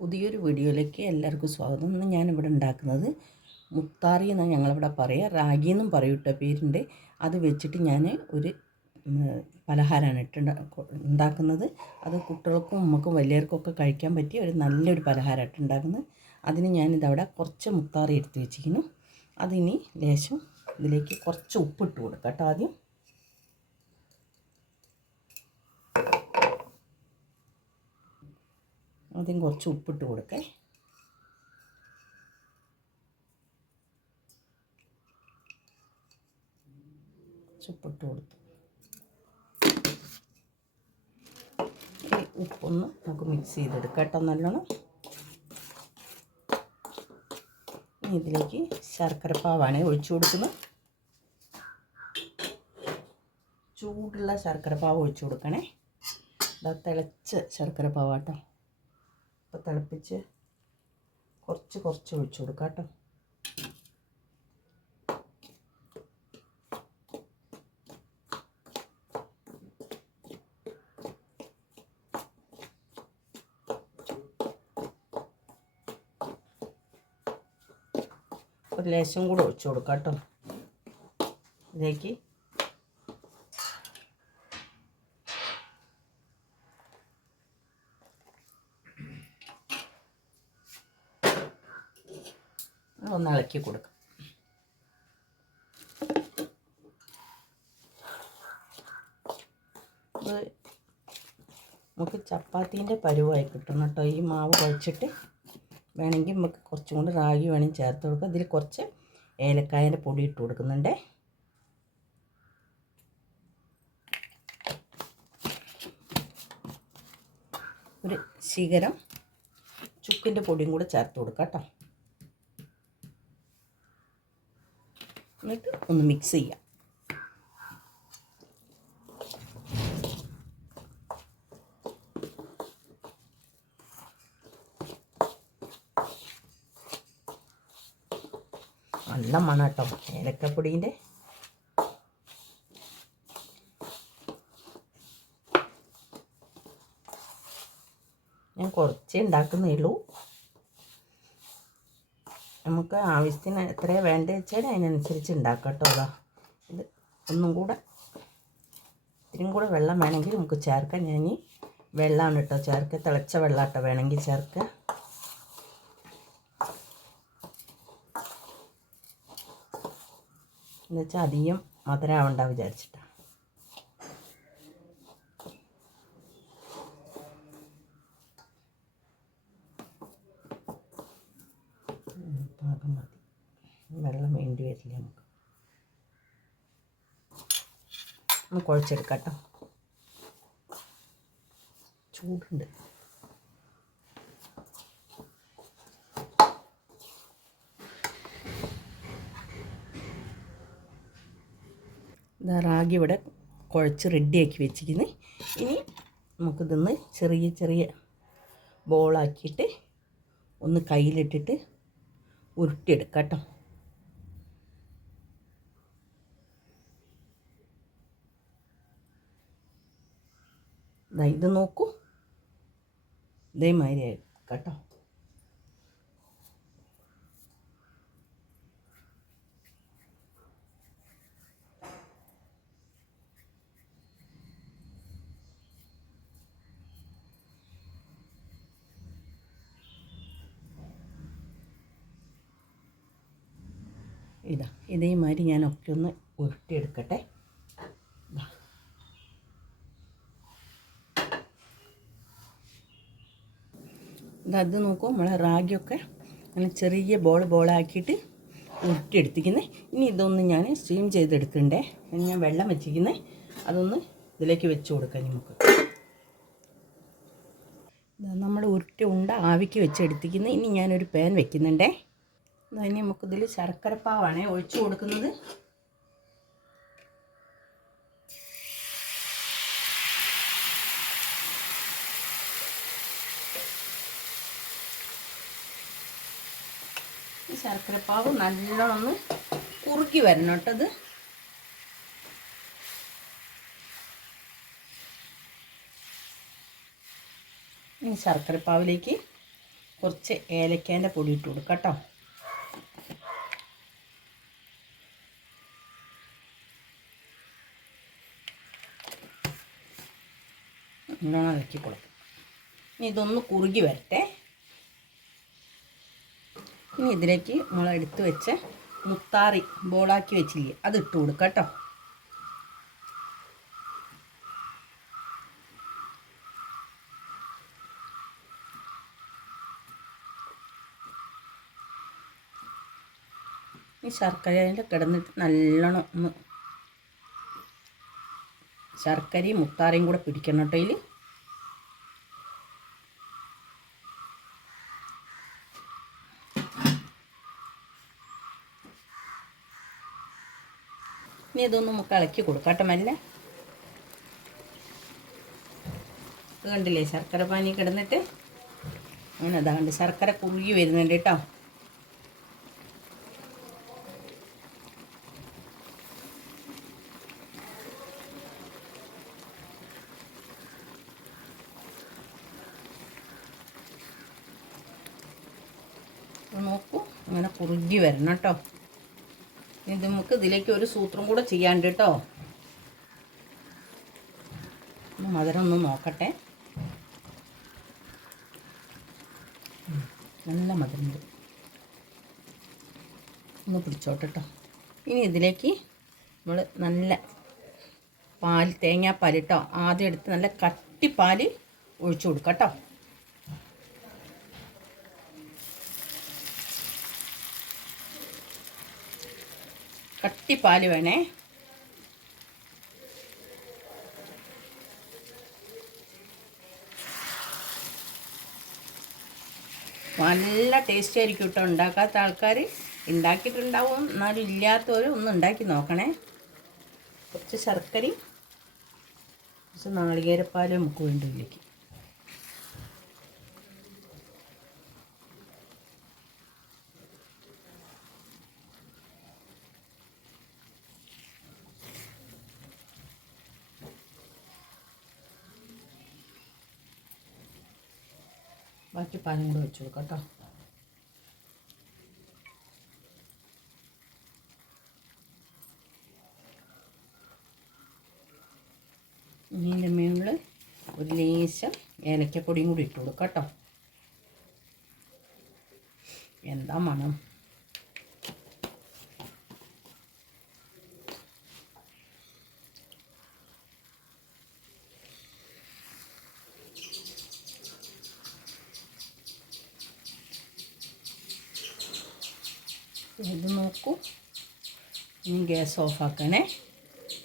പുതിയൊരു വീഡിയോയിലേക്ക് എല്ലാവർക്കും സ്വാഗതം. ഇന്ന് ഞാനിവിടെ ഉണ്ടാക്കുന്നത് മുത്താറി എന്നാണ് ഞങ്ങളിവിടെ പറയുക. റാഗി എന്നും പറയൂട്ട പേരുണ്ട് അത് വെച്ചിട്ട് ഞാൻ ഒരു പലഹാരമാണ് ഇട്ട് ഉണ്ടാക്കുന്നത്. അത് കുട്ടികൾക്കും നമുക്കും വലിയവർക്കൊക്കെ കഴിക്കാൻ പറ്റിയ ഒരു നല്ലൊരു പലഹാരമായിട്ട് ഉണ്ടാക്കുന്നത്. അതിന് ഞാനിതവിടെ കുറച്ച് മുത്താറി എടുത്ത് വെച്ചിരിക്കുന്നു. അതിനി ലേശം ഇതിലേക്ക് കുറച്ച് ഉപ്പിട്ട് കൊടുക്കാം കേട്ടോ ആദ്യം. ആദ്യം കുറച്ച് ഉപ്പിട്ട് കൊടുക്കേ. ഉപ്പിട്ട് കൊടുത്തു. ഉപ്പൊന്ന് നമുക്ക് മിക്സ് ചെയ്തെടുക്കാം കേട്ടോ നല്ലോണം. ഇതിലേക്ക് ശർക്കരപ്പാവാണ് ഒഴിച്ചു കൊടുക്കുന്നത്. ചൂടുള്ള ശർക്കര പാവ് ഒഴിച്ചു കൊടുക്കണേ. ഇതാ തിളച്ച ശർക്കര പാവാട്ടോ അപ്പോൾ തിളപ്പിച്ച് കുറച്ച് കുറച്ച് ഒഴിച്ചു കൊടുക്കാം കേട്ടോ. ഒരു ലേശം കൂടെ ഒഴിച്ചു കൊടുക്കാം കേട്ടോ. ഇതിലേക്ക് ഒന്ന് ഇളക്കി കൊടുക്കും. നമുക്ക് ചപ്പാത്തീന്റെ പരുവായി കിട്ടും കേട്ടോ. ഈ മാവ് കുഴച്ചിട്ട് വേണമെങ്കിൽ നമുക്ക് കുറച്ചും കൂടി റാഗി വേണമെങ്കിൽ ചേർത്ത് കൊടുക്കാം. ഇതിൽ കുറച്ച് ഏലക്കായന്റെ പൊടി ഇട്ട് കൊടുക്കുന്നുണ്ട്. ഒരു ശിഖരം ചുക്കിന്റെ പൊടിയും കൂടെ ചേർത്ത് കൊടുക്കാം കേട്ടോ. എന്നിട്ട് ഒന്ന് മിക്സ് ചെയ്യാം. നല്ല മണം കേട്ടോ ഏലക്കപ്പൊടീന്റെ ഞാൻ കുറച്ചേ ഉണ്ടാക്കുന്നേ ഉള്ളൂ. നമുക്ക് ആവശ്യത്തിന് എത്രയാണ് വേണ്ട വെച്ചാൽ അതിനനുസരിച്ച് ഉണ്ടാക്കാം കേട്ടോ അതാ ഇത് ഒന്നും കൂടെ ഇത്തിരിയും കൂടെ വെള്ളം വേണമെങ്കിൽ നമുക്ക് ചേർക്കാം. ഞാൻ ഈ വെള്ളമാണ് കേട്ടോ ചേർക്കുക. തിളച്ച വെള്ളം കേട്ടോ വേണമെങ്കിൽ ചേർക്കുക. എന്നുവെച്ചാൽ അധികം മധുരമാവണ്ട വിചാരിച്ചിട്ടാണ് വേണ്ടി വരില്ല നമുക്ക്. ഒന്ന് കുഴച്ചെടുക്കാം കേട്ടോ. ചൂടുണ്ട്. റാഗി ഇവിടെ കുഴച്ച് റെഡിയാക്കി വെച്ചിരിക്കുന്നത് ഇനി നമുക്കിതൊന്ന് ചെറിയ ചെറിയ ബോളാക്കിയിട്ട് ഒന്ന് കയ്യിലിട്ടിട്ട് ഉരുട്ടിയെടുക്കാം കേട്ടോ. ദാ ഇത് നോക്കൂ. ഇതേമാതിരി കേട്ടോ? ഇതാ ഇതേമാതിരി ഞാനൊക്കെ ഒന്ന് ഉരുട്ടിയെടുക്കട്ടെ. ഇതാ നോക്കും നമ്മളെ റാഗിയൊക്കെ അങ്ങനെ ചെറിയ ബോൾ ബോളാക്കിയിട്ട് ഉരുട്ടിയെടുത്തിരിക്കുന്നത് ഇനി ഇതൊന്ന് ഞാൻ സ്റ്റീം ചെയ്തെടുക്കണ്ടേ? ഞാൻ വെള്ളം വെച്ചിരിക്കുന്നത് അതൊന്ന് ഇതിലേക്ക് വെച്ച് കൊടുക്കാം നമുക്ക്. നമ്മൾ ഉരുട്ടി ഉണ്ട ആവിക്ക് വെച്ചെടുത്തിരിക്കുന്നത് ഇനി ഞാനൊരു പാൻ വെക്കുന്നുണ്ടേ. ഇനി നമുക്കിതിൽ ശർക്കരപ്പാവാണേ ഒഴിച്ചു കൊടുക്കുന്നത്. ശർക്കരപ്പാവ് നല്ലോണം കുറുക്കി വരണം കേട്ടത് ഇനി ശർക്കരപ്പാവിലേക്ക് കുറച്ച് ഏലക്കേന്റെ പൊടി ഇട്ട് കൊടുക്കാം കേട്ടോ. ഇളക്കി കൊടുക്കും. ഇതൊന്ന് കുറുകി വരട്ടെ. ഇനി ഇതിലേക്ക് നമ്മൾ എടുത്തു വെച്ച മുത്താറി ബോളാക്കി വെച്ചില്ലേ അത് ഇട്ട് കൊടുക്കാം കേട്ടോ. ഈ ശർക്കരയിൽ കിടന്നിട്ട് നല്ലോണം ഒന്ന് ശർക്കരയും മുത്താറയും കൂടെ പിടിക്കണം കേട്ടോ ഇതിൽ ഇതൊന്ന് നമുക്ക് ഇളക്കി കൊടുക്കാം കേട്ടോ മെല്ലെ കണ്ടില്ലേ ശർക്കര പാനി കിടന്നിട്ട്? അങ്ങനെ അതാ കണ്ട് ശർക്കര കുറുകി വരുന്നുണ്ട് കേട്ടോ. നോക്കൂ അങ്ങനെ കുറുകി വരണം കേട്ടോ. ഇത് നമുക്ക് ഇതിലേക്ക് ഒരു സൂത്രം കൂടെ ചെയ്യാണ്ട് കേട്ടോ. മധുരം ഒന്ന് നോക്കട്ടെ. നല്ല മധുരമുണ്ട് ഒന്ന് പിടിച്ചോട്ടെ കേട്ടോ. ഇനി ഇതിലേക്ക് നമ്മൾ നല്ല പാൽ തേങ്ങാപ്പാൽ കേട്ടോ ആദ്യം എടുത്ത് നല്ല കട്ടിപ്പാൽ ഒഴിച്ചു കൊടുക്കാം കേട്ടോ. കട്ടിപ്പാൽ വേണേ. നല്ല ടേസ്റ്റ് ആയിരിക്കും കേട്ടോ ഉണ്ടാക്കാത്ത ആൾക്കാർ ഉണ്ടാക്കിയിട്ടുണ്ടാവും. എന്നാലും ഇല്ലാത്തവർ ഒന്ന് ഉണ്ടാക്കി നോക്കണേ. കുറച്ച് ശർക്കരയും കുറച്ച് നാളികേരപ്പാലും നമുക്ക് വേണ്ടി ഇതിലേക്ക് ബാക്കി പാനും കൂടെ വെച്ച് കൊടുക്കാം കേട്ടോ. ഇതിന്റെ മുകളിൽ ഒരു ലേശം ഏലക്കപ്പൊടിയും കൂടി ഇട്ട് കൊടുക്കാം കേട്ടോ. എന്താ മണം ഇത് നോക്കൂ ഇനി ഗ്യാസ് ഓഫാക്കണേ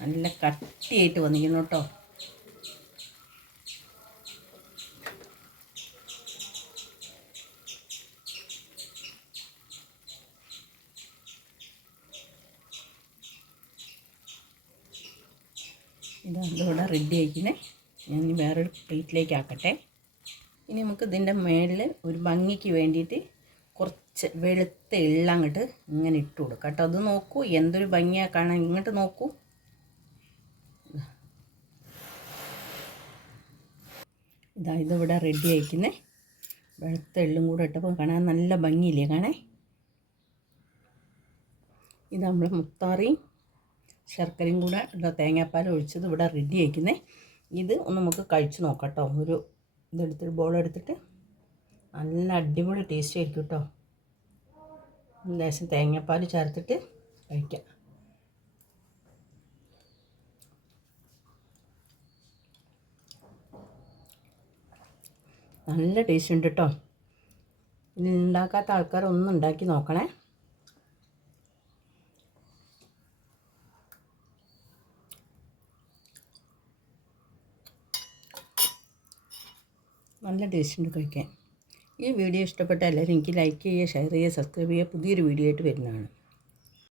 നല്ല കട്ടിയായിട്ട് വന്നിരിക്കുന്നു കേട്ടോ. ഇതാ ഇതിവിടെ റെഡി ആയിക്കുന്നേ. ഞാൻ വേറൊരു പ്ലേറ്റിലേക്ക് ആക്കട്ടെ. ഇനി നമുക്ക് ഇതിന്റെ മേളിൽ ഒരു ഭംഗിക്ക് വേണ്ടിയിട്ട് വെളുത്ത എള്ള അങ്ങോട്ട് ഇങ്ങനെ ഇട്ട് കൊടുക്കുക കേട്ടോ അത് നോക്കൂ. എന്തൊരു ഭംഗിയാണ് കാണാൻ. ഇങ്ങോട്ട് നോക്കൂ. ഇതാ ഇതിവിടെ റെഡി ആയിക്കുന്നേ. വെളുത്ത എള്ളും കൂടെ ഇട്ടപ്പോൾ കാണാൻ നല്ല ഭംഗിയില്ലേ? കാണേ. ഇത് നമ്മൾ മുത്താറിയും ശർക്കരയും കൂടെ ഉള്ള തേങ്ങാപ്പാൽ ഒഴിച്ചത് ഇവിടെ റെഡി ആയിക്കുന്നേ. ഇത് ഒന്ന് നമുക്ക് കഴിച്ച് നോക്കാം കേട്ടോ. ഒരു ഇതെടുത്തിട്ട് ബോൾ എടുത്തിട്ട്. നല്ല അടിപൊളി ടേസ്റ്റ് ആയിരിക്കും കേട്ടോ. ലേശം തേങ്ങാപ്പാൽ ചേർത്തിട്ട് കഴിക്കാം. നല്ല ടേസ്റ്റ് ഉണ്ട് കേട്ടോ ഇത് ഉണ്ടാക്കാത്ത ആൾക്കാർ ഒന്ന് ഉണ്ടാക്കി നോക്കണേ. നല്ല ടേസ്റ്റ് ഉണ്ട് കഴിക്കാൻ. ഈ വീഡിയോ ഇഷ്ടപ്പെട്ട എല്ലാവരും എനിക്ക് ലൈക്ക് ചെയ്യുക ഷെയർ ചെയ്യുക സബ്സ്ക്രൈബ് ചെയ്യുക പുതിയൊരു വീഡിയോ ആയിട്ട് വരുന്നതാണ്.